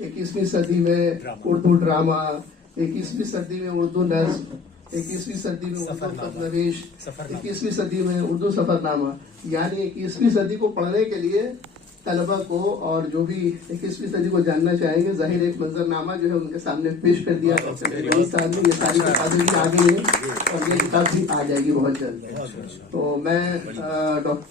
21वीं सदी में उर्दू ड्रामा, 21वीं सदी में उर्दू नज़्म, 21वीं सदी में उर्दू खतनवीश, 21वीं सदी में उर्दू सफरनामा। यानी 21वीं सदी को पढ़ने के लिए तलबा को और जो भी 21वीं सदी को जानना चाहेंगे, जाहिर एक मंजरनामा जो है उनके सामने पेश कर दिया डॉक्टर मेहरबानी साहब ने। ये सारी किताबें भी आ गई हैं और ये किताब भी आ जाएगी बहुत जल्द। तो मैं डॉक्टर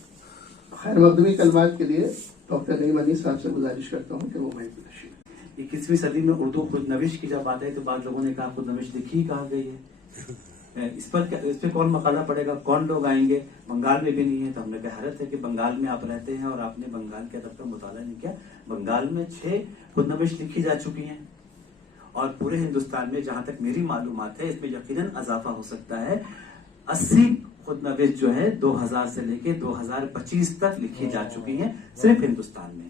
खैर मकदूमी कलमात के लिए डॉक्टर नईम अनीस साहब से गुजारिश करता हूँ कि वो माइक पे। 21वीं सदी में उर्दू खुदनविश की जब बात है तो बाद लोगों ने कहा खुदनविश लिखी कहा गई है, इस पर कौन मकाला पड़ेगा, कौन लोग आएंगे, बंगाल में भी नहीं है। तो हमने कहा हैरत है कि बंगाल में आप रहते हैं और आपने बंगाल के अदब का मुताला नहीं किया। बंगाल में 6 खुदनविश लिखी जा चुकी हैं और पूरे हिंदुस्तान में जहां तक मेरी मालूमात है इसमें यकीनन इजाफा हो सकता है। 80 खुदनविश जो है 2000 से लेके 2025 तक लिखी जा चुकी हैं सिर्फ हिंदुस्तान में।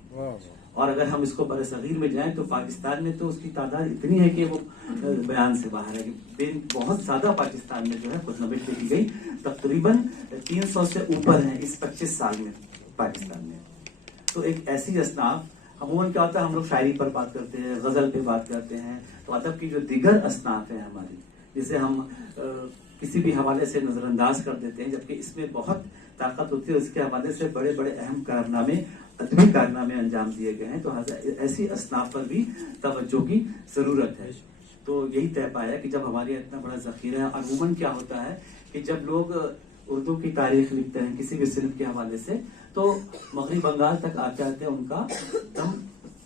और अगर हम इसको बरसगीर में जाएं तो पाकिस्तान में तो उसकी तादाद इतनी है कि वो बयान से बाहर है कि बहुत ज्यादा पाकिस्तान में जो है खुदनविश लिखी गई, तकरीबन 300 से ऊपर है इस 25 साल में पाकिस्तान में। तो एक ऐसी असनाफ अमूमन क्या होता है, हम लोग शायरी पर बात करते हैं, गजल पे बात करते हैं, तो अदब की जो दिगर असनाफ है हमारी, जिसे हम किसी भी हवाले से नजरअंदाज कर देते हैं, जबकि इसमें बहुत ताकत होती है। इसके हवाले से बड़े बड़े अहम कारनामे, अदबी कारनामे अंजाम दिए गए हैं। तो ऐसी असनाफ पर भी तवज्जो की जरूरत है। तो यही तय पाया कि जब हमारे इतना बड़ा जखीरा है, अमूमन क्या होता है कि जब लोग उर्दू की तारीख लिखते हैं किसी भी सिल्क के हवाले से, तो मगरबी बंगाल तक आते आते उनका दम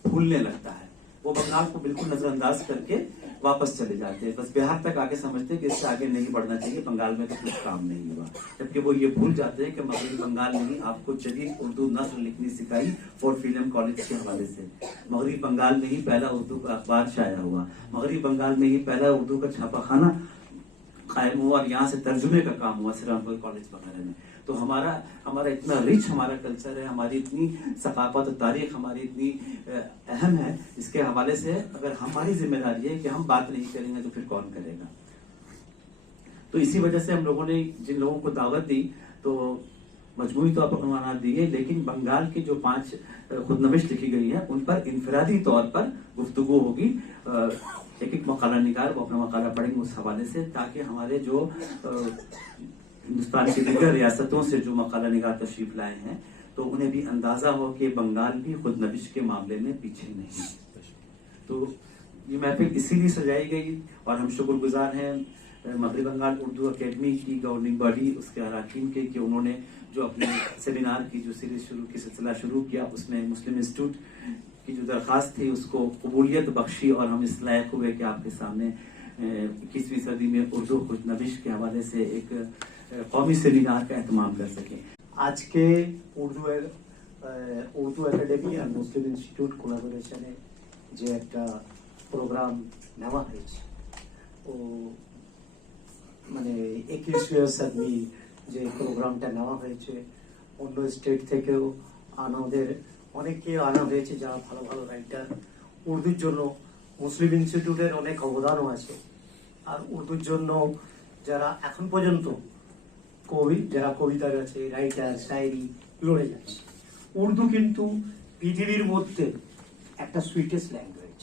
फूलने लगता है। वो बंगाल को बिल्कुल नजरअंदाज करके वापस चले जाते हैं, बस बिहार तक आके समझते हैं कि इससे आगे नहीं बढ़ना चाहिए, बंगाल में तो कुछ काम नहीं हुआ। जबकि वो ये भूल जाते हैं कि मगरबी बंगाल ने ही आपको जदीद उर्दू नस्ल लिखनी सिखाई फोर्ट विलियम कॉलेज के हवाले से। मगरबी बंगाल में ही पहला उर्दू का अखबार शाया हुआ, मगरबी बंगाल में ही पहला उर्दू का छापाखाना कायम हुआ और यहाँ से तर्जुमे का काम हुआ श्रीरामपुर कॉलेज वगैरह में। तो हमारा इतना रिच हमारा कल्चर है, हमारी इतनी सकाफत और तारीख हमारी इतनी अहम है, इसके हवाले से अगर हमारी जिम्मेदारी है कि हम बात नहीं करेंगे तो फिर कौन करेगा। तो इसी वजह से हम लोगों ने जिन लोगों को दावत दी तो मजमूई तौर पर उन्वानात दिए, लेकिन बंगाल की जो 5 खुदनविश लिखी गई है उन पर इनफरादी तौर पर गुफ्तगू होगी। एक मकाला निगार वो अपना मकाला पढ़ेंगे उस हवाले से, ताकि हमारे जो हिंदुस्तान की दीगर रियासतों से जो मकाला निगार तशरीफ लाए हैं तो उन्हें भी अंदाजा हो कि बंगाल भी खुदनविश के मामले में पीछे नहीं। तो ये महफिल इसीलिए सजाई गई और हम शुक्रगुजार हैं मगरबी बंगाल उर्दू अकेडमी की गवर्निंग बॉडी, उसके अरकान के, कि उन्होंने जो अपने सेमिनार की जो सीरीज सिलसिला शुरू किया उसमें मुस्लिम इंस्टीट्यूट की जो दरख्वास्त थी उसको कबूलियत बख्शी और हम इस लायक हुए कि आपके सामने 21वीं सदी में उर्दू खुदनविश के हवाले से एक कौमी सेमिनार का एहतमाम कर सके। आज के उर्दू एकेडमी और मुस्लिम इंस्टीट्यूट कोलाबोरेशने যে একটা প্রোগ্রাম নেওয়া হয়েছে, ও মানে 21वीं सदी যে প্রোগ্রামটা নেওয়া হয়েছে অন্য স্টেট থেকেও আমাদের অনেককে আনা হয়েছে যারা ভালো ভালো রাইটার। উর্দুর জন্য মুসলিম ইনস্টিটিউটের অনেক অবদানও আছে, আর উর্দুর জন্য যারা এখন পর্যন্ত যারা কবিতা আছে, রাইটার, শায়রি লড়ে যাচ্ছে। উর্দু কিন্তু পৃথিবীর মধ্যে একটা সুইটেস্ট ল্যাঙ্গুয়েজ।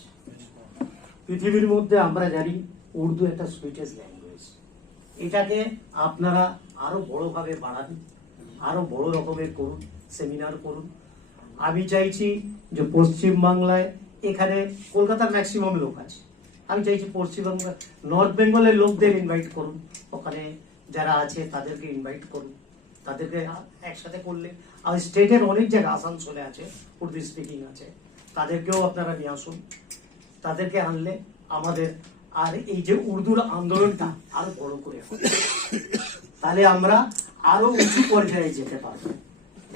পৃথিবীর মধ্যে আমরা জানি উর্দু একটা সুইটেস্ট ল্যাঙ্গুয়েজ। এটাকে আপনারা আরো বড়ভাবে বাড়ান, আরো বড় রকমের করুন, সেমিনার করুন। আমি চাইছি যে পশ্চিম বাংলায়, এখানে কলকাতার ম্যাক্সিমাম লোক আছে, আমি চাইছি পশ্চিমবঙ্গ নর্থ বেঙ্গলের লোকদের ইনভাইট করুন, ওখানে যারা আছে তাদেরকে ইনভাইট করুন, তাদেরকে একসাথে করলে। আর স্টেটের অনেক জায়গা, আসানসোলে আছে উর্দু স্পিকিং আছে, তাদেরকেও আপনারা নিয়ে আসুন। তাদেরকে আনলে আমাদের আর এই যে উর্দুর আন্দোলনটা আরো বড় করে হবে, তাহলে আমরা আরো উঁচু পর্যায়ে যেতে পারবো।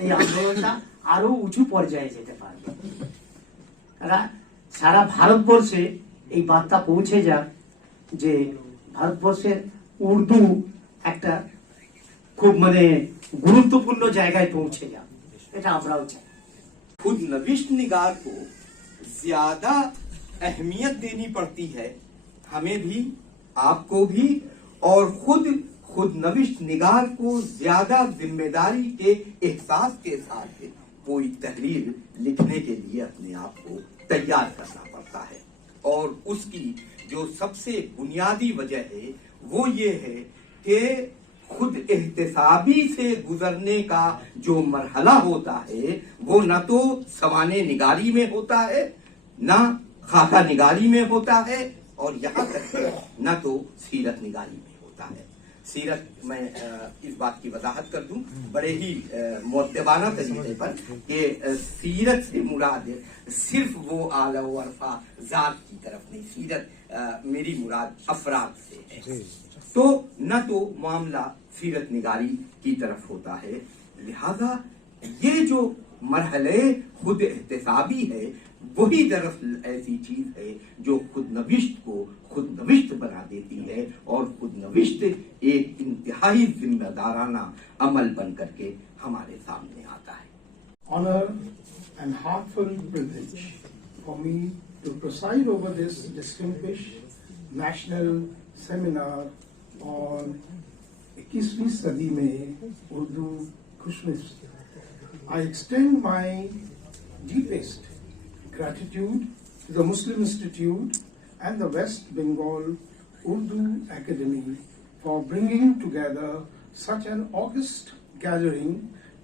এই আন্দোলনটা আরো উঁচু পর্যায়ে যেতে পারবে। সারা ভারতবর্ষে এই বার্তা পৌঁছে যাক যে ভারতবর্ষের উর্দু একটা খুব মানে গুরুত্বপূর্ণ জায়গায় পৌঁছে যাক, এটা আমরাও চাই। खुदनविश निगार को ज्यादा अहमियत देनी पड़ती है, हमें भी, आपको भी, और खुदनविश निगार को ज्यादा जिम्मेदारी के एहसास के साथ कोई तहरीर लिखने के लिए अपने आप को तैयार करना पड़ता है। और उसकी जो सबसे बुनियादी वजह है वो ये है कि खुद एहतिसाबी से गुजरने का जो मरहला होता है वो न तो सवाने निगारी में होता है, न खाका निगारी में होता है, और यहाँ तक कि न तो सीरत निगारी में होता है। सीरत, मैं इस बात की वजाहत कर दूं बड़े ही मुअद्दबाना तरीके पर कि सीरत से मुराद सिर्फ वो आला व अरफा जात की तरफ नहीं, सीरत मेरी मुराद अफराद से है। तो न तो मामला सीरत निगारी की तरफ होता है, लिहाजा ये जो मरहले खुद एहतिसाबी है वही दरअसल ऐसी चीज है जो खुद नविश्त को खुद नविश्त बना देती है, और खुद नविश्त एक इंतहाई जिम्मेदाराना अमल बन करके हमारे सामने आता है। Honor and heartfelt privilege for me to preside over this distinguished national seminar on 21वीं सदी में Urdu खुशनसीब। I extend my deepest gratitude to the Muslim Institute and the West Bengal Urdu Academy for bringing together such an august gathering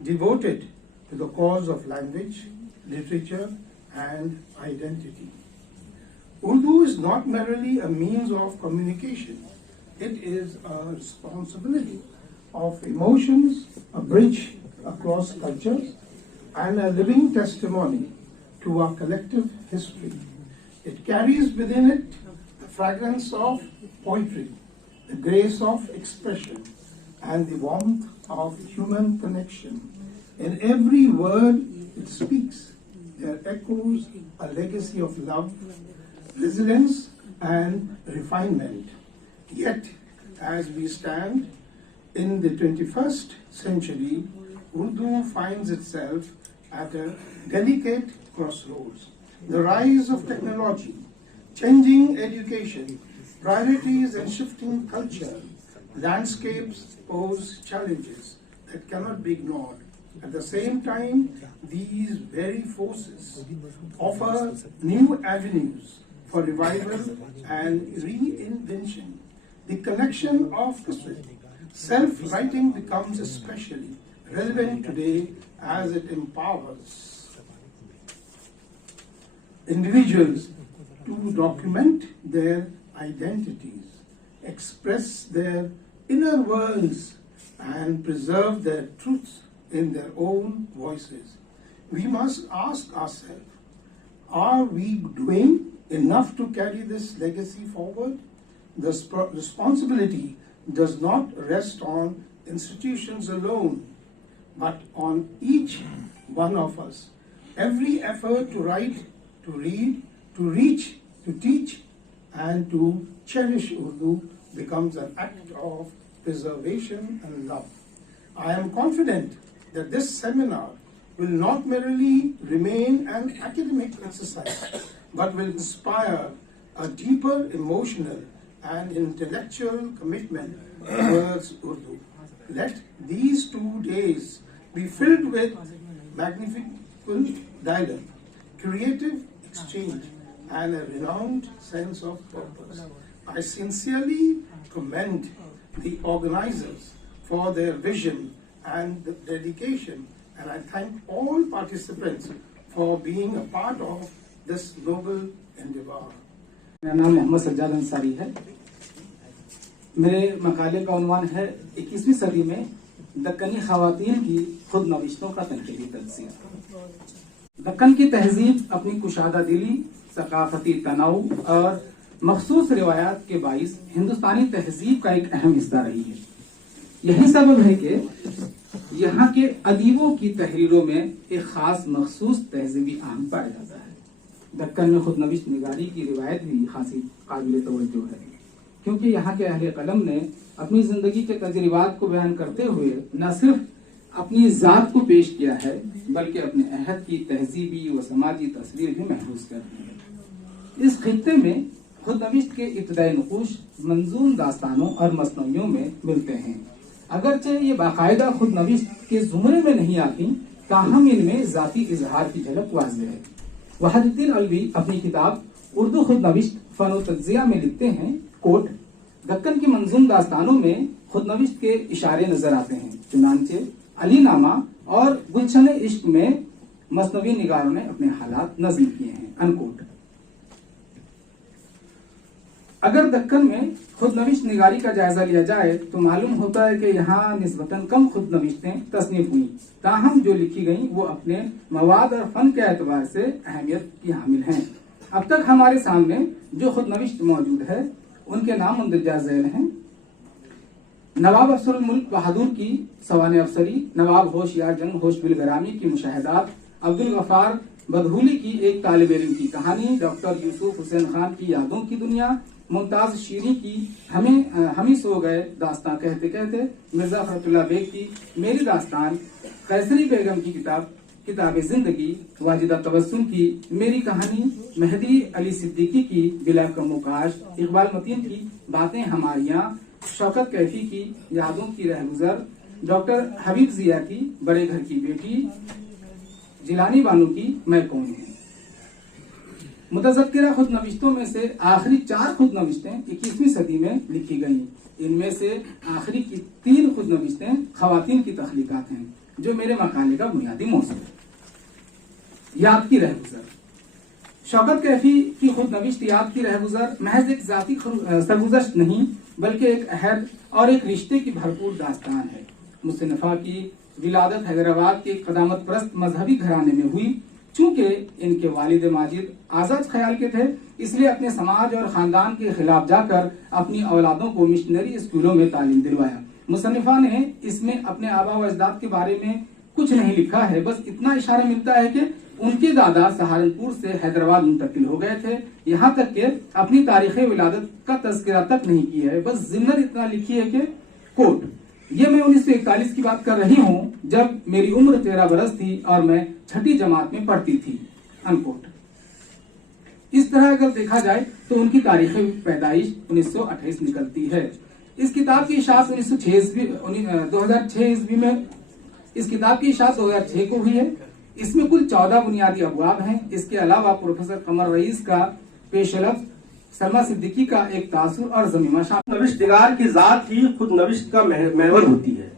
devoted to the cause of language, literature, and identity. Urdu is not merely a means of communication, it is a responsibility of emotions, a bridge across cultures, and a living testimony to our collective history. It carries within it the fragrance of poetry, the grace of expression, and the warmth of human connection. In every word it speaks, there echoes a legacy of love, resilience, and refinement. Yet, as we stand in the 21st century, Urdu finds itself at a delicate crossroads. The rise of technology, changing education, priorities and shifting culture, landscapes pose challenges that cannot be ignored. At the same time, these very forces offer new avenues for revival and reinvention. The collection of self-writing becomes especially relevant today as it empowers individuals to document their identities, express their inner worlds, and preserve their truths in their own voices. We must ask ourselves, are we doing enough to carry this legacy forward? The responsibility does not rest on institutions alone, but on each one of us. Every effort to write, to read, to reach, to teach, and to cherish Urdu becomes an act of preservation and love. I am confident that this seminar will not merely remain an academic exercise, but will inspire a deeper emotional and intellectual commitment towards Urdu. Let these 2 days be filled with magnificent dialogue, creative exchange, and a renowned sense of purpose. I sincerely commend the organizers for their vision and the dedication, and I thank all participants for being a part of this noble endeavor. मेरा नाम मोहम्मद सज्जाद अंसारी है। मेरे Macaulay का उन्वान है 21वीं सदी में दक्कनी खवातीन की खुद नविश्तों का तनकीदी तज्ज़िया। दक्कन की तहजीब अपनी कुशादा दिली, सकाफती तनाव और मखसूस रिवायात के बाइस हिंदुस्तानी तहजीब का एक अहम हिस्सा रही है। यही सबब है कि यहाँ के अदीबों की तहरीरों में एक खास मखसूस तहजीबी आहम पाया जाता है। दक्कन में खुद नविश्त निगारी की रिवायत भी खासी काबिल तवज्जो है, क्योंकि यहाँ के अहले कलम ने अपनी जिंदगी के तजर्बात को बयान करते हुए न सिर्फ अपनी जात को पेश किया है, बल्कि अपने अहद की तहजीबी व समाजी तस्वीर भी महफूज कर दी है। इस खित्ते में खुद नविश्त के इब्तदाई नक़ूश मंजूम दास्तानों और मसनवियों में मिलते हैं। अगरचे ये बाकायदा खुद नविश्त के जुमरे में नहीं आती, ताहम इनमें जाती इजहार की झलक वाज़ेह है। वहादुद्दीन अलवी अपनी किताब उर्दू खुदनविश्त फन व तज्जिया में लिखते हैं, कोट, दक्कन की मंजूम दास्तानों में खुदनविश्त के इशारे नजर आते हैं, चुनांचे अली नामा और गुलशन इश्क में मसनवी निगारों ने अपने हालात नज्म किए हैं, अनकोट। अगर दक्कन में खुदनविश्त निगारी का जायजा लिया जाए तो मालूम होता है कि यहाँ निस्बतन कम खुदनविश्तें तस्नीफ हुई, ताहम जो लिखी गई वो अपने मवाद और फन के एतबार से अहमियत की हामिल हैं। अब तक हमारे सामने जो खुदनविश्त मौजूद है उनके नाम मुंदरजा झैल हैं। नवाब अफसरुल मुल्क बहादुर की सवाने अफसरी, नवाब होशियार जंग होश बिलगरामी की मुशाहिदात, अब्दुल गफार बदहुली की एक तालिब इल्म की कहानी, डॉक्टर यूसुफ हुसैन खान की यादों की दुनिया, मुमताज शीरी की हम ही सो गए दास्तान कहते कहते, मिर्जा फखरुल्लाह बेग की मेरी दास्तान, कैसरी बेगम की किताब जिंदगी, वाजिदा तबस्सुम की मेरी कहानी, मेहदी अली सिद्दीकी की बिला कमोकाश, इकबाल मतीन की बातें हमारियां, शौकत कैफी की यादों की रहगुजर, डॉक्टर हबीब जिया की बड़े घर की बेटी, जिलानी बानो की मैं कौन हूँ। मुतज़क्किरा खुदनविश्तों में से आखिरी 4 खुदनविश्तें 21वीं सदी में लिखी गईं। इनमें से आखिरी की 3 खुदनविश्तें खवातीन की तख्लीकात हैं, जो मेरे मकाले का बुनियादी मौजू है। याद की रहगुजर, शौकत कैफी की खुदनविश्त याद की रहगुजर महज एक जाती सरगुजश्त नहीं बल्कि एक अहद और एक रिश्ते की भरपूर दास्तान है। मुसन्निफा की विलादत हैदराबाद के कदामत परस्त मजहबी घराने में हुई। चूंकि इनके वालिद माजिद आजाद ख्याल के थे, इसलिए अपने समाज और खानदान के खिलाफ जाकर अपनी औलादों को मिशनरी स्कूलों में तालीम दिलवाया। मुसन्निफा ने इसमें अपने आबा व अजदाद के बारे में कुछ नहीं लिखा है, बस इतना इशारा मिलता है कि उनके दादा सहारनपुर से हैदराबाद मुंतकिल हो गए थे। यहाँ तक कि अपनी तारीख विलादत का तज़किरा तक नहीं किया है, बस ज़िम्नन इतना लिखी है कि कोट, ये मैं 1941 की बात कर रही हूँ जब मेरी उम्र 13 बरस थी और मैं 6ठी जमात में पढ़ती थी, अनकोट। इस तरह अगर देखा जाए तो उनकी तारीख पैदाइश 1928 निकलती है। इस किताब की इशाअत 2006 ईस्वी में इस किताब की इशाअत 2006 को हुई है। इसमें कुल 14 बुनियादी अबवाब हैं। इसके अलावा प्रोफेसर कमर रईस का पेशलफ्ज, सलमा सिद्दीकी का एक तासुर और ज़मीमा शामिल। नविश्तगार की जात ही खुद नविश्त का महवर होती है।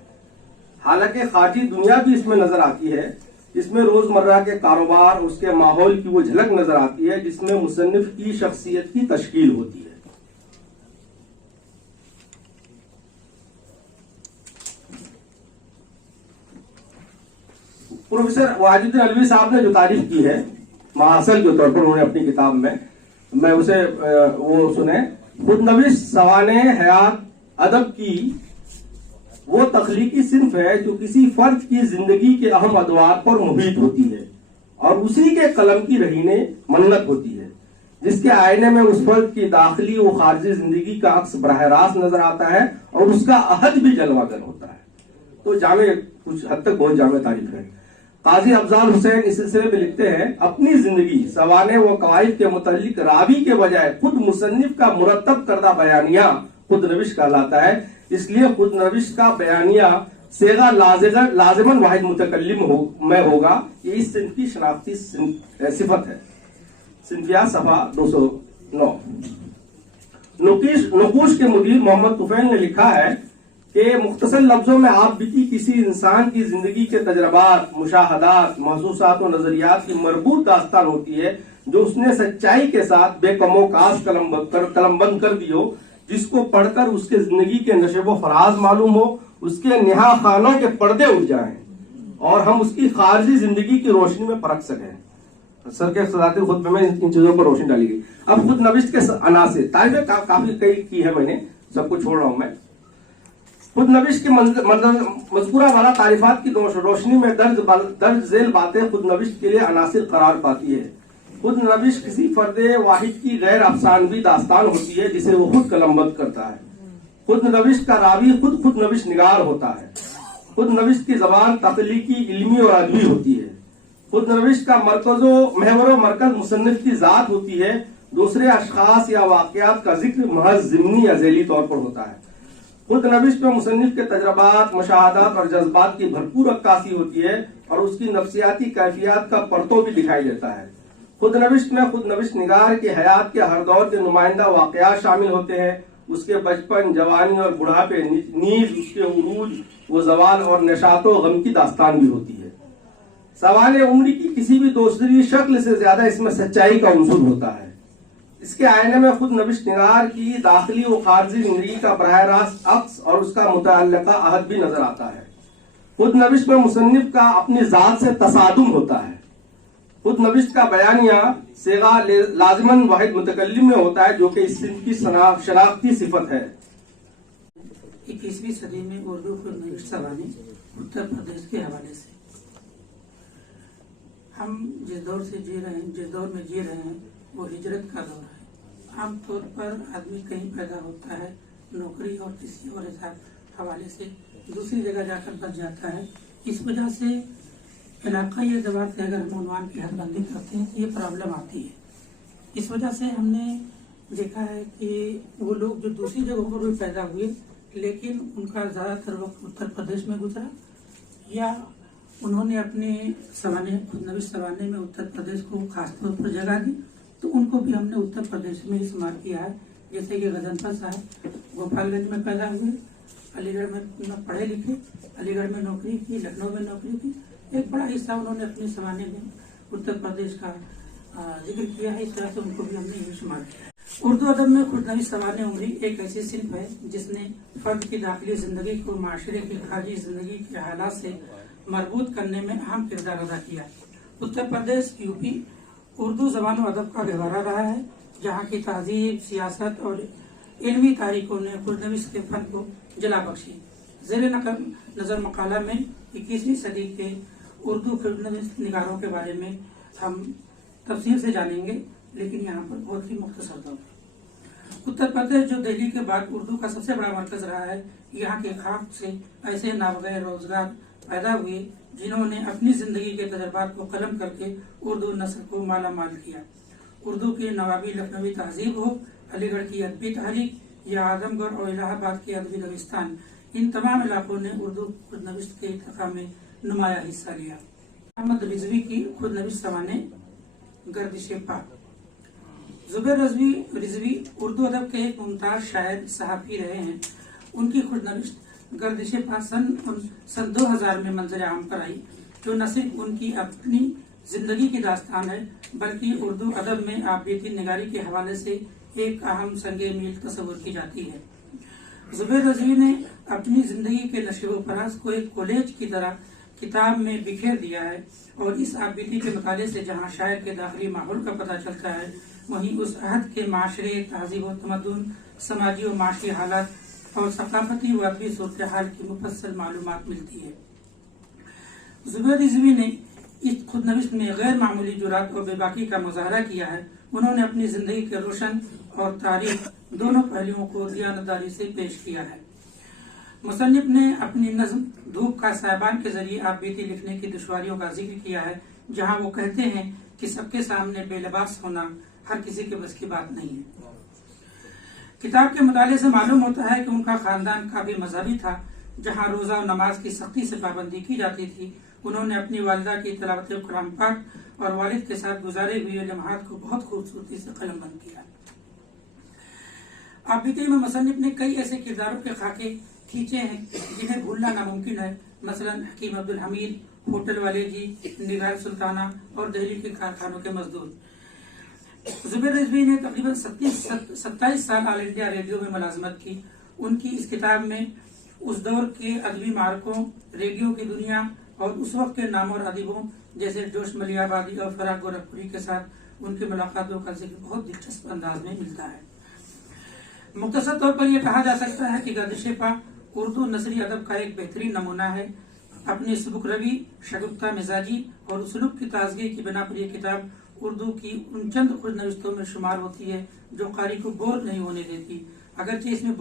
हालांकि खारजी दुनिया भी इसमें नजर आती है। इसमें रोजमर्रा के कारोबार, उसके माहौल की वो झलक नजर आती है जिसमें मुसन्निफ की शख्सियत की तश्कील होती है। प्रोफेसर वाजिद अलवी साहब ने जो तारीफ की है महाअसल के तौर पर उन्होंने अपनी किताब में, मैं उसे वो सुने, खुदनविश्त सवाने हयात अदब की वो तख्लीकी सिन्फ है जो किसी फर्द की जिंदगी के अहम अदवार पर मुहित होती है और उसी के कलम की रहीने मन्नत होती है, जिसके आईने में उस फर्द की दाखिली व खारजी जिंदगी का अक्स बराह रास्त नजर आता है और उसका अहद भी जलवागर होता है। तो जामे कुछ हद तक बहुत जामे तारीफ है। काजी अफजाल हुसैन इस सिलसिले में लिखते हैं, अपनी जिंदगी सवाने व कवाइद के मुतालिक रावी के बजाय खुद मुसन्निफ का मुरतब करदा बयानिया खुद नविश कहलाता है। इसलिए खुद नविश का बयानिया सेगा लाजिमन वाहिद मुतकल्लिम में होगा। ये इस सिंफ की शनाख्ती सिफत है। सिंफिया सफा 209। नकूश के मुदीर मोहम्मद तुफैल ने लिखा है कि मुख्तसर लफ्जों में आप बीती किसी इंसान की जिंदगी के तजर्बात, मुशाहदात, महसूसात और नजरियात की मरबूत दास्तान होती है जो उसने सच्चाई के साथ बेकमोकाश कलमबंद कर दी हो, जिसको पढ़कर उसके जिंदगी के नशेबो फराज मालूम हो, उसके निहा खानों के पर्दे उठ जाएं और हम उसकी खारजी जिंदगी की रोशनी में परख सकें। सर के सदाती खुतबे में इन चीजों पर रोशनी डाली गई। अब खुद नविश्त के अनासे तारीफें काफी कई की है, मैंने सबको छोड़ रहा हूं मैं। खुद नविश्त के मज़कूरा वाला तारीफात की रोशनी में दर्ज झेल बातें खुद नविश्त के लिए अनासिर करार पाती है। खुद नविश्त किसी फर्दे वाहिद की गैर अफसानवी दास्तान होती है जिसे वो खुद कलमबंद करता है। खुद नविश्त का रावी खुद नविश्त निगार होता है। खुद नविश्त की जबान तख्लीकी, इल्मी और अदबी होती है। खुद नविश्त का महवर मरकज मुसन्निफ की जात होती है। दूसरे अशखास या वाकयात का जिक्र महज ज़िम्नी या ज़ैली तौर पर होता है। खुद नविश्त में मुसन्निफ के तजर्बात, मुशाहदात और जज्बात की भरपूर अक्कासी होती है और उसकी नफ्सियाती कैफियत का परतो भी दिखाई देता है। खुद नविश्त में खुद नविश्त निगार की हयात के हर दौर के नुमाइंदा वाकयात शामिल होते हैं। उसके बचपन, जवानी और बुढ़ापे, नीज उसके उरूज वो जवाल और नशातो गम की दास्तान भी होती है। सवाल उम्र की किसी भी दूसरी शक्ल से ज्यादा इसमें सच्चाई का उंसुर होता है। इसके आईने में खुद नविश्त निगार की दाखिली व खारजी जिंदगी का बराह रास्त अक्स और उसका मुतअल्लिका अहद भी नजर आता है। खुद नविश्त में मुसन्निफ का अपनी जात से तसादुम होता है। खुद नविश्त का बयानिया सेगा लाजिमन वाहिद मुतकल्लिम में होता है, जो कि इस सिंध की शनाख्ती सिफत है। 21वीं सदी में उर्दू खुद नविश्त सवाने उत्तर प्रदेश के हवाले से हम जिस दौर में जी रहे हैं वो हिजरत का दौर है। आमतौर पर आदमी कहीं पैदा होता है, नौकरी और किसी और हवाले से दूसरी जगह जाकर बच जाता है। इस वजह से इलाकाई एतबार से अगर हम उन्वान की हदबंदी करते हैं तो ये प्रॉब्लम आती है। इस वजह से हमने देखा है कि वो लोग जो दूसरी जगहों पर भी पैदा हुए लेकिन उनका ज़्यादातर वक्त उत्तर प्रदेश में गुजरा, या उन्होंने अपने सवाने खुद नविश्त सवाने में उत्तर प्रदेश को खासतौर पर जगह दी, तो उनको भी हमने उत्तर प्रदेश में इस्तेमाल किया है। जैसे कि गजनफर साहब गोपालगंज में पैदा हुए, अलीगढ़ में पढ़े लिखे, अलीगढ़ में नौकरी की, लखनऊ में नौकरी की, एक बड़ा हिस्सा उन्होंने अपने सवाने में उत्तर प्रदेश का जिक्र किया है। इस तरह से उनको भी हमने यही शुमार किया है। उर्दू अदब में खुद नविश्त सवाने उमरी एक ऐसी सिंफ है जिसने फर्द की दाखिली जिंदगी को माशरे की खारजी जिंदगी के हालात से मरबूत करने में अहम किरदार अदा किया। उत्तर प्रदेश यूपी उर्दू जबान व अदब का गहवारा रहा है, जहाँ की तहजीब, सियासत और इल्मी तारीखों ने खुद नविश्त के फन को जला बख्शी। ज़ेर नजर मकाला में 21वीं सदी के उर्दू खुद नविश्त निगारों के बारे में हम तफसील से जानेंगे, लेकिन यहाँ पर बहुत ही मुख्तसर तौर पर। उत्तर प्रदेश जो दिल्ली के बाद उर्दू का सबसे बड़ा मरकज रहा है, यहाँ के खाक से ऐसे नाबगैर रोजगार पैदा हुए जिन्होंने अपनी जिंदगी के तजर्बात को कलम करके उर्दू नस्ल को माला माल किया। उर्दू की नवाबी लखनवी तहजीब हो, अलीगढ़ की अदबी तहरीक या आजमगढ़ और इलाहाबाद की अदबी नविस्तान, इन तमाम इलाकों ने उर्दू खुद नविश्त के इर्तिका में नुमाया हिस्सा लिया। मोहम्मद रिजवी की खुद नविश्त सवाने गर्दिश पाक। जुबैर रिजवी उर्दू अदब के एक मुमताज शायर सहाफी रहे हैं। उनकी खुद नविश्त गर्दिश पाक सन 2000 में मंजर आम पर आई, जो न सिर्फ उनकी अपनी जिंदगी की दास्तान है बल्कि उर्दू अदब में आबिदी निगारी के हवाले से एक अहम संगे मील तस्वुर की जाती है। जुबैर रिजवी ने अपनी जिंदगी के नशो फराज को एक कॉलेज की तरह किताब में बिखेर दिया है, और इस आबिदी के मुताले से जहाँ शायर के दाखिली माहौल का पता चलता है, वहीं उस अहद के माशरे, तहजीब व तमद्दुन, समाजी व माशी हालात और सकाफती व अदबी सूरत हाल की मुफस्सल मालूमात मिलती है। जुबैर रिजवी ने इस खुद नविश्त में गैर मामूली जुरात और बेबाकी का मुजाहरा किया है। उन्होंने अपनी जिंदगी के रोशन और तारीख दोनों पहलुओं को दियानतदारी से पेश किया है। मुसन्निफ ने अपनी नज्म धूप का साइबान के जरिए आबिदी लिखने की दुश्वारियों का जिक्र किया है, जहां वो कहते हैं कि सबके सामने बेलबास होना हर किसी के बस की बात नहीं है। किताब के मुताले से मालूम होता है कि उनका खानदान काफी मजहबी था, जहां रोजा और नमाज की सख्ती से पाबंदी की जाती थी। उन्होंने अपनी वालिदा की तिलावत कुरान पाक और वालिद के साथ गुजारे हुए लम्हात को बहुत खूबसूरती से कलमबंद किया। आबिदी में मुसन्निफ ने कई ऐसे किरदारों के खाके खींचे हैं जिन्हें भूलना नामुमकिन है। मसलन हकीम अब्दुल हमीद, होटल वाले जी, निगार सुल्ताना और दिल्ली के कारखानों के मजदूर। जुबैर रिजवी ने तकरीबन 27 साल ऑल इंडिया रेडियो में मुलाजमत की। उनकी इस किताब में उस दौर के अदबी मारकों, रेडियो की दुनिया और उस वक्त के नाम और अदीबों जैसे जोश मलियाबादी और फराग गोरखपुरी के साथ उनकी मुलाकातों का जिक्र बहुत दिलचस्प अंदाज में मिलता है। मुख्तसर तौर पर यह कहा जा सकता है कि गर्दिश पाक उर्दू नसरी अदब का एक बेहतरीन नमूना है। अपनी सुबुक रवी, शगुफ्ता मिजाजी और उसलूब की ताजगी की बिना पर यह किताब उर्दू की उन चंद खुद नविश्तों में शुमार होती है जो कारी को बोर नहीं होने देती। अगरचे इसमें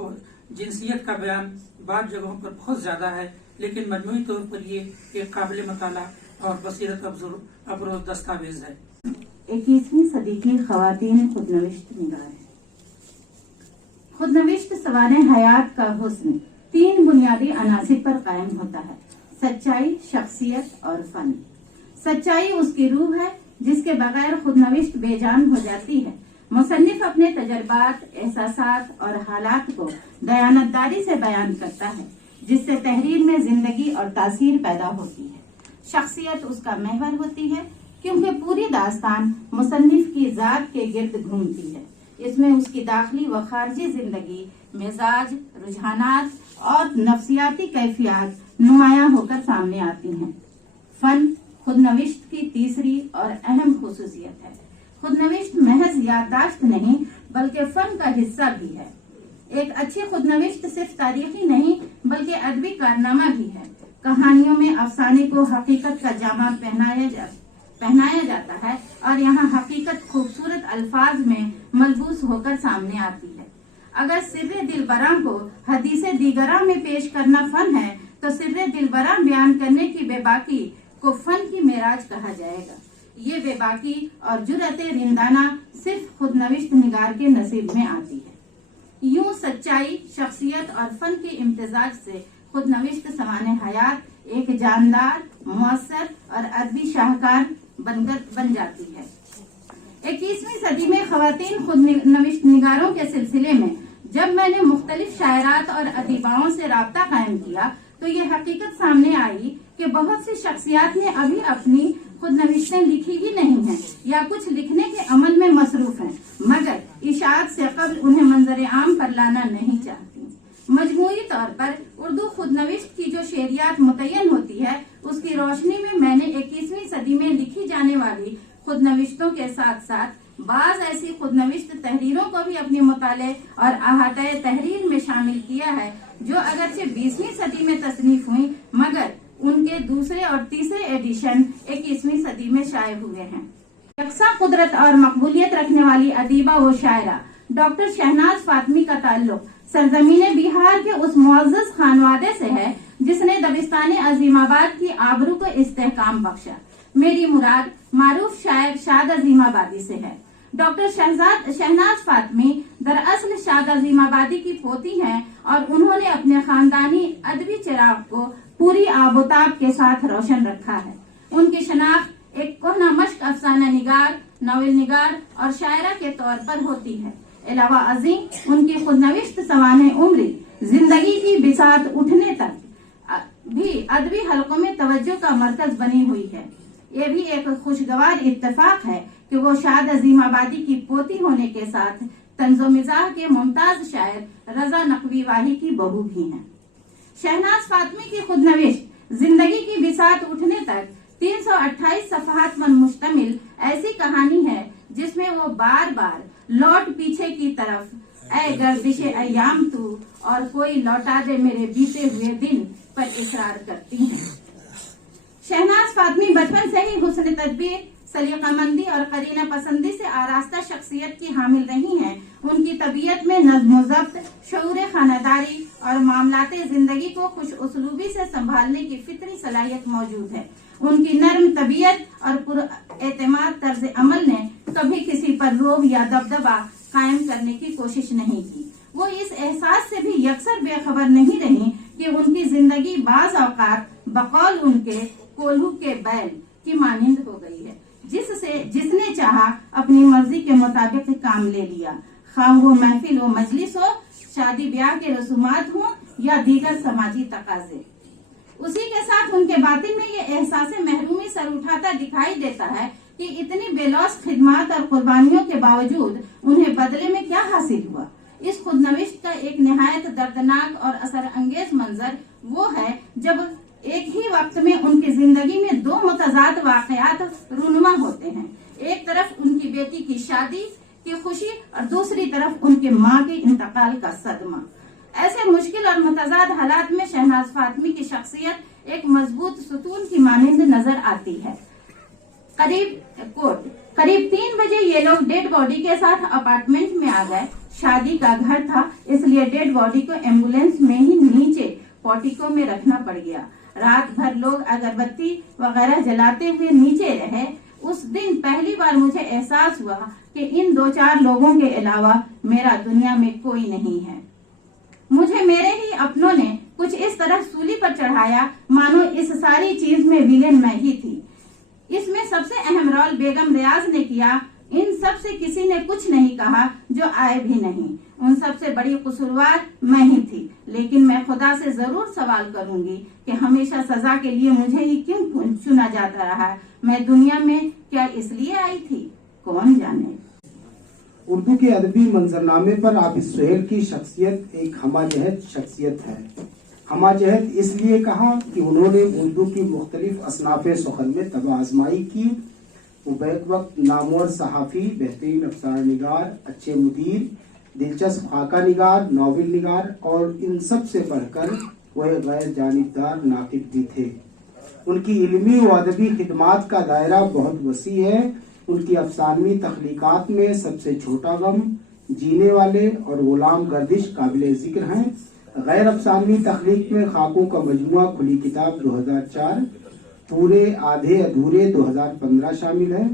जिनसियत का बयान बाद जगहों पर बहुत ज्यादा है, लेकिन मजमूई तौर पर ये एक काबिल मताला और बसीरत अफरोज दस्तावेज है। 21वीं सदी की खवातीन खुद नविश्त निगार। खुद नविश्त सवाने हयात का हुस्न 3 बुनियादी अनासिर पर कायम होता है: सच्चाई, शख्सियत और फन। सच्चाई उसकी रूह है, جس کے بغیر خود نوشت بے جان ہو جاتی ہے۔ مصنف اپنے تجربات، احساسات اور حالات کو دیانتداری سے بیان کرتا ہے، جس سے تحریر میں زندگی اور تاثیر پیدا ہوتی ہے۔ شخصیت اس کا محور ہوتی ہے، کیونکہ پوری داستان مصنف کی ذات کے گرد گھومتی ہے۔ اس میں اس کی داخلی و خارجی زندگی، مزاج، رجحانات اور نفسیاتی کیفیات نمایاں ہو کر سامنے آتی ہیں۔ فن خود نوشت کی تیسری اور اہم خصوصیت ہے۔ خود نوشت محض یادداشت نہیں بلکہ فن کا حصہ بھی ہے۔ ایک اچھی خود نوشت صرف تاریخی نہیں بلکہ ادبی کارنامہ بھی ہے۔ کہانیوں میں افسانے کو حقیقت کا جامہ پہنایا جاتا ہے اور یہاں حقیقت خوبصورت الفاظ میں ملبوس ہو کر سامنے آتی ہے۔ اگر سر دلبراں کو حدیث دیگراں میں پیش کرنا فن ہے تو سر دلبراں بیان کرنے کی بے باکی کو فن کی معراج کہا جائے گا۔ یہ بے باکی اور جرأت رندانہ صرف خود نوشت نگار کے نصیب میں آتی ہے۔ یوں سچائی، شخصیت اور فن کے امتزاج سے خود نوشت سوانح حیات ایک جاندار، مؤثر اور ادبی شاہکار بن جاتی ہے۔ 21ویں صدی میں خواتین خود نوشت نگاروں کے سلسلے میں جب میں نے مختلف شاعرات اور ادیباؤں سے رابطہ قائم کیا تو یہ حقیقت سامنے آئی کہ بہت سی شخصیات نے ابھی اپنی خود نوشتیں لکھی ہی نہیں ہیں یا کچھ لکھنے کے عمل میں مصروف ہیں، مگر اشاعت سے قبل انہیں منظر عام پر لانا نہیں چاہتی۔ مجموعی طور پر اردو خود نوشت کی جو شعریات متعین ہوتی ہے، اس کی روشنی میں نے 21ویں صدی میں لکھی جانے والی خود نوشتوں کے ساتھ ساتھ بعض ایسی خود نوشت تحریروں کو بھی اپنے مطالعے اور احاطۂ تحریر میں شامل کیا ہے جو اگرچہ 20ویں صدی میں تصنیف ہوئی مگر ان کے دوسرے اور تیسرے ایڈیشن 21ویں صدی میں شائع ہوئے ہیں۔ یکساں قدرت اور مقبولیت رکھنے والی ادیبہ و شاعرہ ڈاکٹر شہناز فاطمی کا تعلق سرزمین بہار کے اس معزز خانوادے سے ہے جس نے دبستان عظیم آباد کی آبرو کو استحکام بخشا۔ میری مراد معروف شاعر شاد عظیم آبادی سے ہے۔ ڈاکٹر شہناز فاطمی دراصل شاد عظیم آبادی کی پوتی ہیں اور انہوں نے اپنے خاندانی ادبی چراغ کو پوری آب و تاب کے ساتھ روشن رکھا ہے۔ ان کی شناخت ایک کہنہ مشق افسانہ نگار، ناول نگار اور شاعرہ کے طور پر ہوتی ہے۔ علاوہ ازیں ان کی خود نوشت سوانح عمری زندگی کی بساط اٹھنے تک بھی ادبی حلقوں میں توجہ کا مرکز بنی ہوئی ہے۔ یہ بھی ایک خوشگوار اتفاق ہے کہ وہ شاد عظیم آبادی کی پوتی ہونے کے ساتھ طنز و مزاح کے ممتاز شاعر رضا نقوی واہی کی بہو بھی ہیں۔ شہناز فاطمی کی خود نوشت زندگی کی بساط اٹھنے تک 328 صفحات پر مشتمل ایسی کہانی ہے جس میں وہ بار بار لوٹ پیچھے کی طرف اے گردش ایام تو اور کوئی لوٹا دے میرے بیتے ہوئے دن پر اصرار کرتی ہیں۔ شہناز فاطمی بچپن سے ہی حسن تدبیر، سلیقہ مندی اور قرینہ پسندی سے آراستہ شخصیت کی حامل رہی ہیں۔ ان کی طبیعت میں نظم و ضبط، شعور خانہ-داری اور معاملات زندگی کو خوش اسلوبی سے سنبھالنے کی فطری صلاحیت موجود ہے۔ ان کی نرم طبیعت اور پر اعتماد طرز عمل نے کبھی کسی پر رعب یا دبدبہ قائم کرنے کی کوشش نہیں کی۔ وہ اس احساس سے بھی یکسر بے خبر نہیں رہی کہ ان کی زندگی بعض اوقات بقول ان کے کولہو کے بیل کی مانند ہو گئی ہے، جس نے چاہا اپنی مرضی کے مطابق کام لے لیا، خواہ وہ محفل و مجلس ہو، شادی بیاہ کے رسومات ہوں یا دیگر سماجی تقاضے۔ اسی کے ساتھ ان کے باطن میں یہ احساس محرومی سر اٹھاتا دکھائی دیتا ہے کہ اتنی بے لوث خدمات اور قربانیوں کے باوجود انہیں بدلے میں کیا حاصل ہوا۔ اس خود نوشت کا ایک نہایت دردناک اور اثر انگیز منظر وہ ہے جب ایک ہی وقت میں ان کی زندگی میں دو متضاد واقعات رونما ہوتے ہیں۔ ایک طرف ان کی بیٹی کی شادی کی خوشی اور دوسری طرف ان کی ماں کے انتقال کا صدمہ۔ ایسے مشکل اور متضاد حالات میں شہناز فاطمی کی شخصیت ایک مضبوط ستون کی مانند نظر آتی ہے۔ قریب 3 بجے یہ لوگ ڈیڈ باڈی کے ساتھ اپارٹمنٹ میں آ گئے۔ شادی کا گھر تھا، اس لیے ڈیڈ باڈی کو ایمبولینس میں ہی نیچے پورٹیکو میں رکھنا پڑ گیا۔ رات بھر لوگ اگربتی وغیرہ جلاتے ہوئے نیچے رہے۔ اس دن پہلی بار مجھے احساس ہوا کہ ان 2-4 لوگوں کے علاوہ میرا دنیا میں کوئی نہیں ہے۔ مجھے میرے ہی اپنوں نے کچھ اس طرح سولی پر چڑھایا مانو اس ساری چیز میں ویلن میں ہی تھی۔ इसमें सबसे अहम रोल बेगम रियाज ने किया। इन सब से किसी ने कुछ नहीं कहा, जो आए भी नहीं। उन सब से बड़ी कसूरवार मैं ही थी, लेकिन मैं खुदा से जरूर सवाल करूंगी कि हमेशा सजा के लिए मुझे ही क्यों चुना जाता रहा। मैं दुनिया में क्या इसलिए आई थी, कौन जाने। उर्दू के अदबी मंजरनामे पर आबिद सुहेल की शख्सियत एक हमाजहत शख्सियत है। हमाजहत इसलिए कहा कि उन्होंने उर्दू की मुख्तलिफ असनाफ़े सुखन में तब आजमाई की। वो बैक वक्त नामवर सहाफ़ी, बेहतरीन अफसार निगार, अच्छे मुदीर, दिलचस्प खाका निगार, नावल निगार और इन सब से बढ़कर वह गैर जानिबदार नाकिद भी थे। उनकी इल्मी व अदबी खिदमात का दायरा बहुत वसी है। उनकी अफसानवी तख्लीकात में सबसे छोटा गम, जीने वाले और गुलाम गर्दिश काबिल जिक्र हैं। गैर अफसानवी तख्लीक में खाकों का मजमुआ खुली किताब 2004, पूरे आधे अधूरे 2015 शामिल है।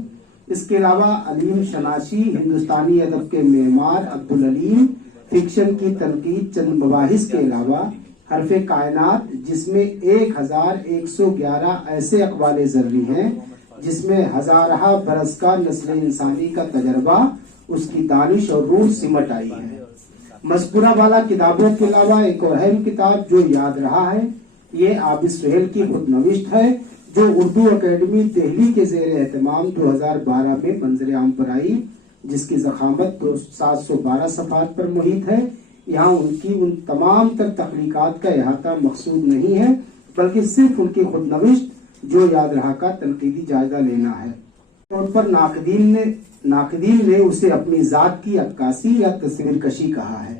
इसके अलावा अलीम शनाशी, हिंदुस्तानी अदब के मेमार अब्दुल अलीम, फिक्शन की तनकीद चंद मबाहिस के अलावा हरफे कायनात, जिसमें 1111 ऐसे अकवाले ज़र्री हैं जिसमें हजारहा बरस का नस्ल इंसानी का तजर्बा, उसकी दानिश और रूह सिमट आई है। मज़कूरा वाला किताबों के अलावा एक और अहम किताब जो याद रहा है, ये आबिद सुहेल की खुदनविश्त है, जो उर्दू अकेडमी दिल्ली के ज़ेर एहतमाम 2012 में मंजर आम पर आई, जिसकी ज़खामत 712 सफ़हात पर मुहित है। यहाँ उनकी उन तमाम तर तख्लीकात का अहाता मकसूद नहीं है, बल्कि सिर्फ उनकी खुदनविश्त जो याद रहा का तनकीदी जायजा लेना है। तौर पर नाकदीन ने उसे अपनी जात की अक्कासी या तस्वीर कशी कहा है।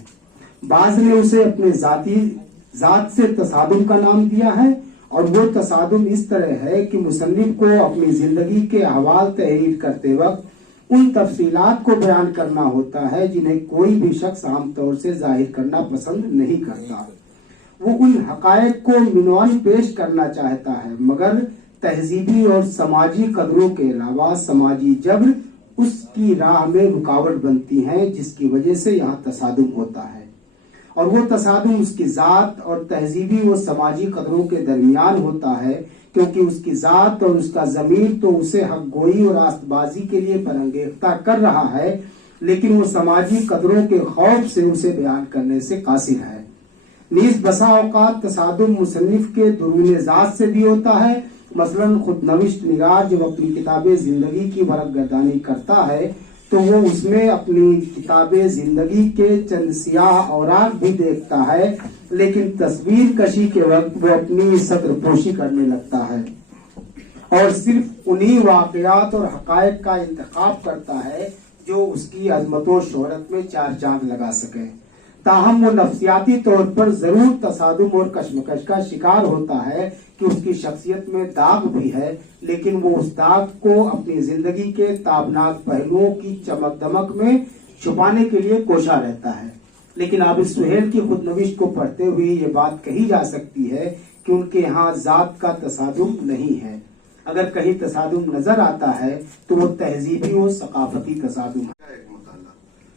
बाज ने उसे अपने जात से तसादुम का नाम दिया है, और वो तसादुम इस तरह है कि मुसन्निफ को अपनी जिंदगी के अहवाल तहरीर करते वक्त उन तफसीलात को बयान करना होता है जिन्हें कोई भी शख्स आमतौर से जाहिर करना पसंद नहीं करता। वो उन हकायक को मिनवान पेश करना चाहता है, मगर तहजीबी और समाजी कदरों के अलावा समाजी जबर उसकी राह में रुकावट बनती हैं, जिसकी वजह से यहाँ तसादुम होता है। और वो तसादुम उसकी जात और तहजीबी व समाजी कदरों के दरमियान होता है, क्योंकि उसकी जात और उसका ज़मीर तो उसे हक गोई और रास्तबाजी के लिए बरंगेख्ता कर रहा है, लेकिन वो समाजी कदरों के खौफ से उसे बयान करने से कासिर है। नीज बसा औकात तसादुम मुसन्निफ के दुरूने जात से भी होता है। मसलन खुदनविश्त निगार जब अपनी किताबे जिंदगी की वरकगर्दानी करता है, तो वो उसमें अपनी किताबे जिंदगी के चंद सियाह औराक भी देखता है, लेकिन तस्वीर कशी के वक्त वो अपनी सत्रपोशी करने लगता है और सिर्फ उन्हीं वाकयात और हकायक का इंतखाब करता है जो उसकी अजमत और शोहरत में चार चांद लगा सके। ताहम वो नफ्सियाती तौर पर जरूर तसादुम और कशमकश का शिकार होता है कि उसकी शख्सियत में दाग भी है, लेकिन वो उस दाग को अपनी जिंदगी के ताबनाक पहलुओं की चमक दमक में छुपाने के लिए कोशा रहता है। लेकिन आबिद सुहेल की खुदनविश्त को पढ़ते हुए ये बात कही जा सकती है कि उनके यहाँ जात का तसादुम नहीं है। अगर कहीं तसादुम नजर आता है तो वो तहजीबी और सकाफती तसादुम है।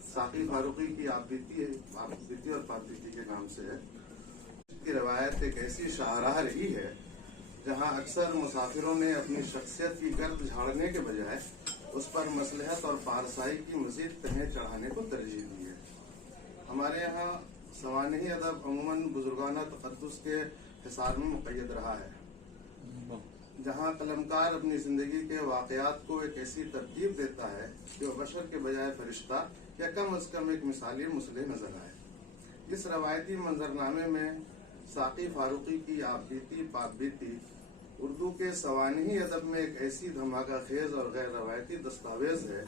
साकी फारूकी की आप बीती और पापबीती के नाम से है। की रवायत एक ऐसी शाहराह रही है जहाँ अक्सर मुसाफिरों ने अपनी शख्सियत की गर्द झाड़ने के बजाय उस पर मसलहत और पारसाई की मजीद तहें चढ़ाने को तरजीह दी है। हमारे यहाँ सवानही अदब अमूमन बुजुर्गाना तक़द्दुस के हिसार में मुक़य्यद रहा है, जहाँ कलमकार अपनी जिंदगी के वाक़यात को एक ऐसी तरतीब देता है कि वह बशर के बजाय फरिश्ता या कम अज कम एक मिसाली मुसलिह नजर आए। इस रवायती मंजरनामे में साकी फारूकी की आप बीती पापबीती उर्दू के सवानही अदब में एक ऐसी धमाका खेज और गैर रवायती दस्तावेज है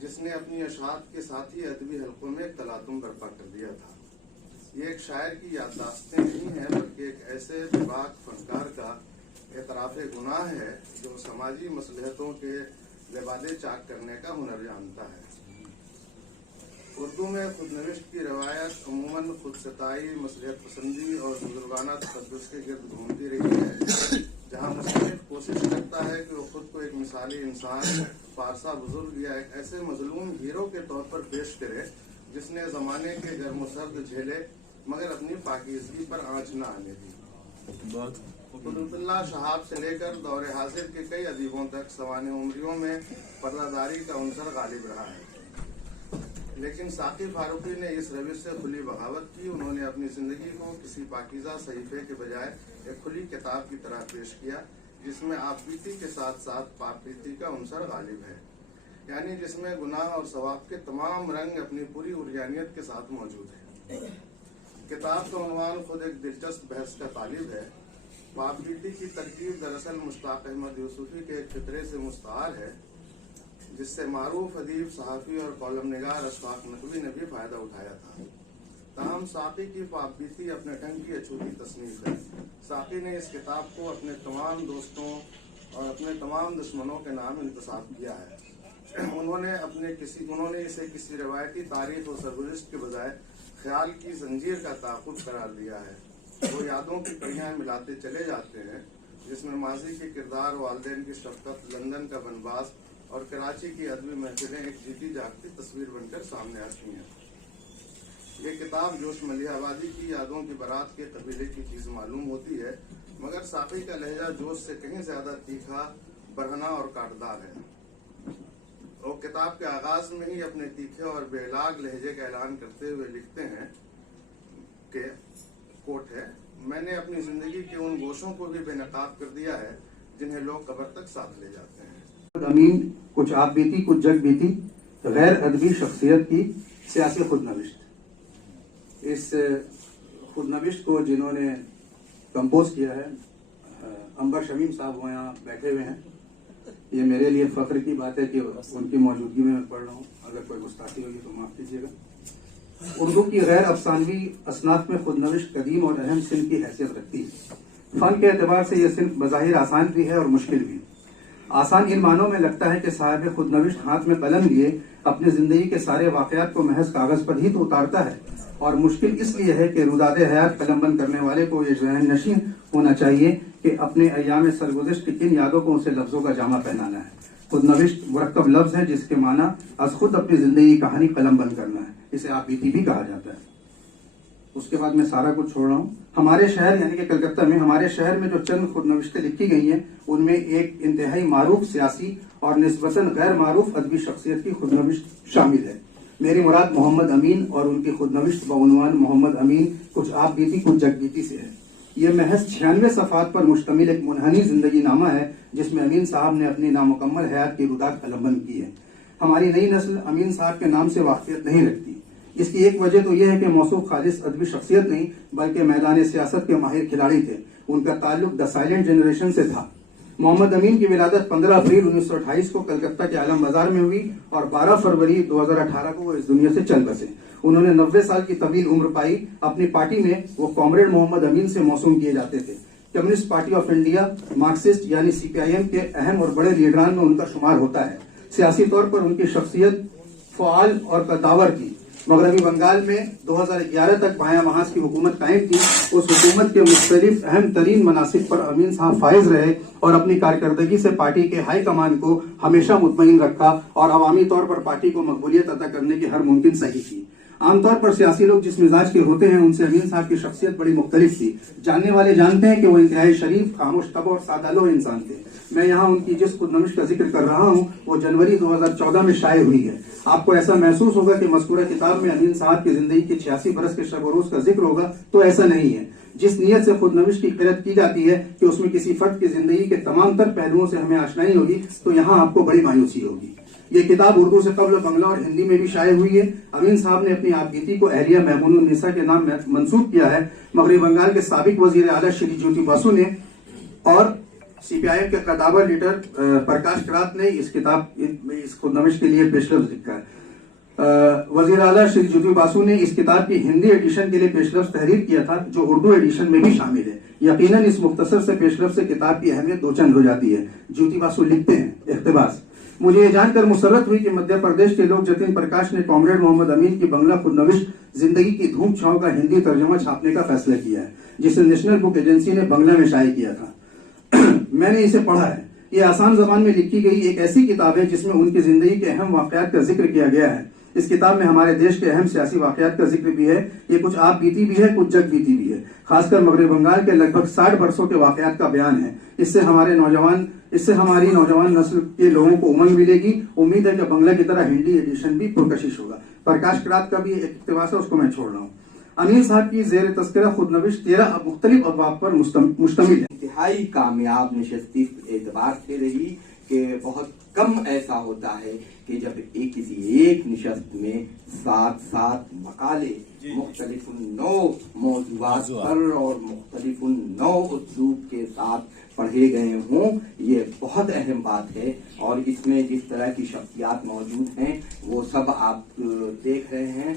जिसने अपनी अशात के साथ ही अदबी हल्कों में एक तलातुम बर्पा कर दिया था। ये एक शायर की याददाश्तें नहीं है, बल्कि एक ऐसे बेबाक फनकार का एतराफ़े गुनाह है जो समाजी मसलहतों के लिबादे चाक करने का हुनर जानता है। उर्दू में खुदनविश्त की रवायत अमूमन खुद सताई, मसलहत पसंदी और बुजुर्गाना तक़द्दुस के गिर्द घूमती रही है, जहाँ मुसन्निफ कोशिश करता है कि वो खुद को एक मिसाली इंसान, फारसा बुजुर्ग या एक ऐसे मजलूम हीरो के तौर पर पेश करे जिसने ज़माने के गर्म सर्द झेले मगर अपनी पाकीज़गी पर आँच न आने दी। कुतुबुल्लाह शहाब से लेकर दौर हाजिर के कई अदीबों तक सवाने उम्रियों में पर्दादारी का अंसर गालिब रहा है, लेकिन साकी फारूकी ने इस रविश से खुली बगावत की। उन्होंने अपनी जिंदगी को किसी पाकीज़ा सहीफे के बजाय एक खुली किताब की तरह पेश किया, जिसमें आपबीती के साथ साथ पाकबीती का अंसर गालिब है, यानी जिसमें गुनाह और सवाब के तमाम रंग अपनी पूरी उर्यानियत के साथ मौजूद है। किताब का उन्वान खुद एक दिलचस्प बहस का तालिब है। पाकबीती की तरकीब दरअसल मुश्ताक अहमद यूसुफी के एक फितरे से मुस्तार है, जिससे मारूफ अदीब, सहाफ़ी और कॉलम निगार अशफाक नकवी ने भी फायदा उठाया था। ताहम साकी की पाकबीती अपने ढंग की अछूती तसनीफ है। साकी ने इस किताब को अपने तमाम दोस्तों और अपने तमाम दुश्मनों के नाम इंतसाब किया है। उन्होंने इसे किसी रवायती तारीख और सरगुज़िश्त के बजाय ख्याल की जंजीर का ताक़ुब करार दिया है। वो यादों की कड़ियाँ मिलाते चले जाते हैं, जिसमें माजी के किरदार, वालिदैन की शफ़क़त, लंदन का बनबास और कराची की अदबी महफिलें एक जीती जागती तस्वीर बनकर सामने आती हैं। ये किताब जोश मलिहाबादी की यादों की बारात के कबीले की चीज़ मालूम होती है, मगर साकी का लहजा जोश से कहीं ज़्यादा तीखा, बरहना और काटदार है। वो किताब के आगाज में ही अपने तीखे और बेलाग लहजे का ऐलान करते हुए लिखते हैं कि कोट है, मैंने अपनी जिंदगी के उन गोशों को भी बेनकाब कर दिया है जिन्हें लोग कब्र तक साथ ले जाते हैं। अमीन कुछ आप बीती कुछ जग बीती, गैर अदबी शख्सियत की सियासी खुदनविश्त। इस खुदनविश्त को जिन्होंने कंपोज किया है, अंबर शमीम साहब वो यहाँ बैठे हुए हैं। ये मेरे लिए फख्र की बात है कि उनकी मौजूदगी में मैं पढ़ रहा हूँ। अगर कोई गुस्ताखी होगी तो माफ कीजिएगा। उर्दू की गैर अफसानवी असनाफ में खुदनविश्त कदीम और अहम सिन्फ की हैसियत रखती है। फन के एतबार से यह सिन्फ बज़ाहिर आसान भी है और मुश्किल भी। आसान इन मानों में लगता है कि साहिब खुदनविश्त हाथ में कलम लिए अपनी जिंदगी के सारे वाकयात को महज कागज पर ही तो उतारता है, और मुश्किल इसलिए है कि रुदादे हयात कलमबंद करने वाले को ये ज़हन नशीं होना चाहिए कि अपने अय्याम सरगुज़िश्त की किन यादों को उसे लफ्जों का जामा पहनाना है। खुदनविश्त मुरक्कब लफ्ज है जिसके माना अज खुद अपनी जिंदगी कहानी कलमबंद करना है। इसे आप बीती भी कहा जाता है। उसके बाद मैं सारा कुछ छोड़ रहा हूँ। हमारे शहर यानी कि कलकत्ता में हमारे शहर में जो चंद खुदनविश्तें लिखी गई हैं, उनमें एक इंतहाई मारूफ सियासी और निस्बतन गैर मारूफ अदबी शख्सियत की खुदनविश्त शामिल है। मेरी मुराद मोहम्मद अमीन और उनकी खुदनविश्त बउनवान मोहम्मद अमीन कुछ आप बीती कुछ जग बीती से है। ये महज 96 सफ़ात पर मुश्तमिल एक मुनहनी जिंदगी नामा है, जिसमें अमीन साहब ने अपनी नामुकम्मल हयात की रुदात कलमबंद की है। हमारी नई नस्ल अमीन साहब के नाम से वाक़ियत नहीं रखती। इसकी एक वजह तो यह है कि मौसूफ खालिस अदबी शख्सियत नहीं बल्कि मैदान सियासत के माहिर खिलाड़ी थे। उनका ताल्लुक द साइलेंट जनरेशन से था। मोहम्मद अमीन की विलादत 15 अप्रैल 1928 को कलकत्ता के आलम बाजार में हुई और 12 फरवरी 2018 को वो इस दुनिया से चल बसे। उन्होंने 90 साल की तवील उम्र पाई। अपनी पार्टी में वो कॉमरेड मोहम्मद अमीन से मौसूम किए जाते थे। Communist party of India Marxist यानी CPIM के अहम और बड़े लीडरान में उनका शुमार होता है। सियासी तौर पर उनकी शख्सियत फ़आल और कद्दावर थी। मगरबी बंगाल में 2011 तक बायां महाज की हुकूमत कायम थी। उस हुकूमत के मुख्तलिफ अहम तरीन मनासिब पर अमीन साहब फायज रहे और अपनी कारकर्दगी से पार्टी के हाई कमान को हमेशा मुतमईन रखा और अवामी तौर पर पार्टी को मकबूलियत अता करने की हर मुमकिन सही की। आमतौर पर सियासी लोग जिस मिजाज के होते हैं उनसे अमीन साहब की शख्सियत बड़ी मुख्तलिफ थी। जानने वाले जानते हैं कि वो इंतहाई शरीफ, खामोश तब और सादालो इंसान थे। मैं यहाँ उनकी जिस खुदनविश्त का जिक्र कर रहा हूँ वो जनवरी 2014 में शाये हुई है। आपको ऐसा महसूस होगा कि मज़कूरा किताब में अमीन साहब की जिंदगी के 86 बरस के शब रोज का जिक्र होगा, तो ऐसा नहीं है। जिस नीयत से खुदनविश्त की क़िरत की जाती है कि उसमें किसी फर्द की जिंदगी के तमाम तर पहलुओं से हमें आशनाई होगी, तो यहाँ आपको बड़ी मायूसी होगी। ये किताब उर्दू से कबल बंगला और हिंदी में भी शाये हुई है। अमीन साहब ने अपनी आपबीती को अहलिया महमून निसा के नाम मंसूब किया है। मगरबी बंगाल के साबिक वजीर आला श्री ज्योति बासु ने और CPIM के कदावर लीडर प्रकाश करात ने इस खुदनविश्त के लिए पेशलफ्ज लिखा है। वजीर आला श्री ज्योति बासु ने इस किताब की हिंदी एडिशन के लिए पेशलफ्ज तहरीर किया था, जो उर्दू एडिशन में भी शामिल है। यकीनन इस मुख्तसर से पेशलफ्ज से किताब की अहमियत दो चंद हो जाती है। ज्योति बासु लिखते हैं, इख्तिबास, मुझे ये जानकर मुसर्रत हुई कि मध्य प्रदेश के लोग जतिन प्रकाश ने कॉमरेड मोहम्मद अमीन की बंगला खुदनविश्त जिंदगी की धूप छांव का हिंदी तर्जुमा छापने का फैसला किया है, जिसे नेशनल बुक एजेंसी ने बंगला में शाये किया था। मैंने इसे पढ़ा है। ये आसान जबान में लिखी गई एक ऐसी किताब है जिसमें उनकी जिंदगी के अहम वाकयात का जिक्र किया गया है। اس کتاب میں ہمارے دیش کے اہم سیاسی واقعات کا ذکر بھی ہے. یہ کچھ آپ بیتی بھی ہے، کچھ جگ بیتی بھی ہے. خاص کر مغرب بنگال کے لگ بھگ 60 برسوں کے واقعات کا بیان ہے. اس سے ہماری نوجوان نسل کے لوگوں کو امنگ ملے گی. امید ہے کہ بنگلہ کی طرح ہندی ایڈیشن بھی پرکشش ہوگا. پرکاش کرات کا بھی ایک اقتباس ہے، اس کو میں چھوڑ رہا ہوں. امیر صاحب کی زیر تذکرہ خود نوشت 13 مختلف ابواب پر مشتمل ہے. انتہائی کامیاب نشست اس اعتبار سے رہی کہ بہت کم ایسا ہوتا ہے کہ جب کسی ایک نشست میں 7 مقالے مختلف نوع موضوعات پر اور مختلف نوع اسلوب کے ساتھ پڑھے گئے ہوں. یہ بہت اہم بات ہے، اور اس میں جس طرح کی شخصیات موجود ہیں وہ سب آپ دیکھ رہے ہیں.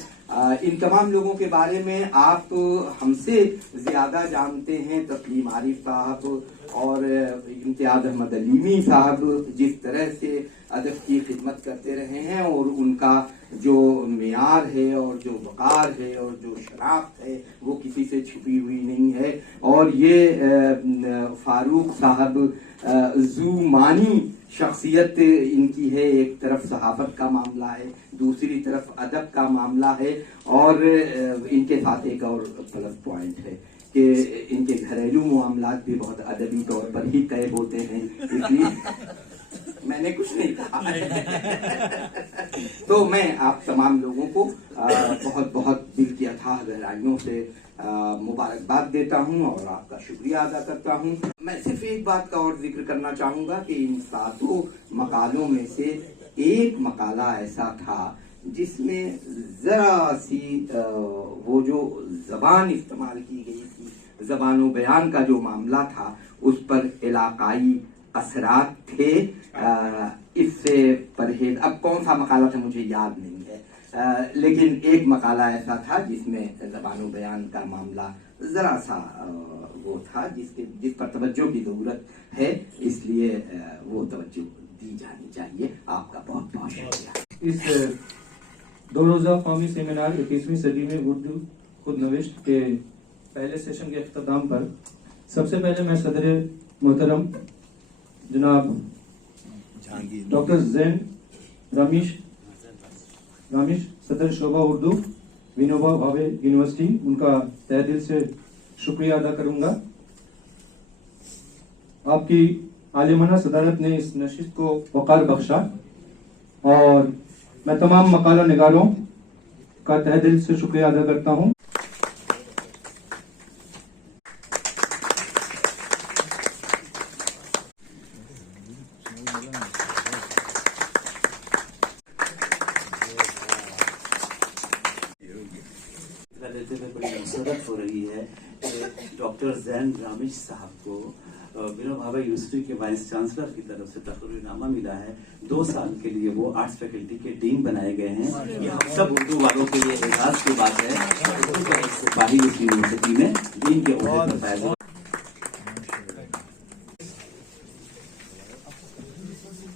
ان تمام لوگوں کے بارے میں آپ ہم سے زیادہ جانتے ہیں. تسلیم عارف صاحب اور امتیاز احمد علیمی صاحب جس طرح سے ادب کی خدمت کرتے رہے ہیں، اور ان کا جو معیار ہے اور جو وقار ہے اور جو شناخت ہے وہ کسی سے چھپی ہوئی نہیں ہے. اور یہ فاروق صاحب ذو معنی شخصیت ان کی ہے. ایک طرف صحافت کا معاملہ ہے، دوسری طرف ادب کا معاملہ ہے، اور ان کے ساتھ ایک اور پلس پوائنٹ ہے کہ ان کے گھریلو معاملات بھی بہت ادبی طور پر ہی طے ہوتے ہیں. اس لیے میں نے کچھ نہیں کہا. تو میں آپ تمام لوگوں کو بہت بہت دل کی اتھاہ گہرائیوں سے مبارکباد دیتا ہوں اور آپ کا شکریہ ادا کرتا ہوں. میں صرف ایک بات کا اور ذکر کرنا چاہوں گا کہ ان 7 مقالوں میں سے ایک مقالہ ایسا تھا جس میں ذرا سی وہ جو زبان استعمال کی گئی تھی، زبان و بیان کا جو معاملہ تھا، اس پر علاقائی اثرات تھے. اس سے پرہیز، اب کون سا مقالہ تھا مجھے یاد نہیں ہے، لیکن ایک مقالہ ایسا تھا جس میں زبان و بیان کا معاملہ ذرا سا وہ تھا جس پر توجہ کی ضرورت ہے. اس لیے وہ توجہ دی جانی چاہیے. آپ کا بہت بہت شکریہ. اس 2 روزہ قومی سیمینار 21ویں صدی میں اردو خود نوشت کے پہلے سیشن کے اختتام پر سب سے پہلے میں صدر محترم جناب ڈاکٹر زین رامیش صدر شعبہ اردو ونوبا بھاوے یونیورسٹی، ان کا تہ دل سے شکریہ ادا کروں گا. آپ کی عالمانہ صدارت نے اس نشست کو وقار بخشا، اور میں تمام مقالہ نگاروں کا تہ دل سے شکریہ ادا کرتا ہوں. بڑی مسرت ہو رہی ہے کہ ڈاکٹر زین رامیش صاحب کو ونوبا بھاوے یونیورسٹی کے وائس چانسلر کی طرف سے تقرری نامہ ملا ہے. 2 سال کے لیے وہ آرٹس فیکلٹی کے ڈین بنائے گئے ہیں. یہ ہم سب اردو والوں کے لیے اعزاز کی بات ہے. اردو کا ایک سپاہی اس یونیورسٹی میں ڈین کے عہدے پر فائز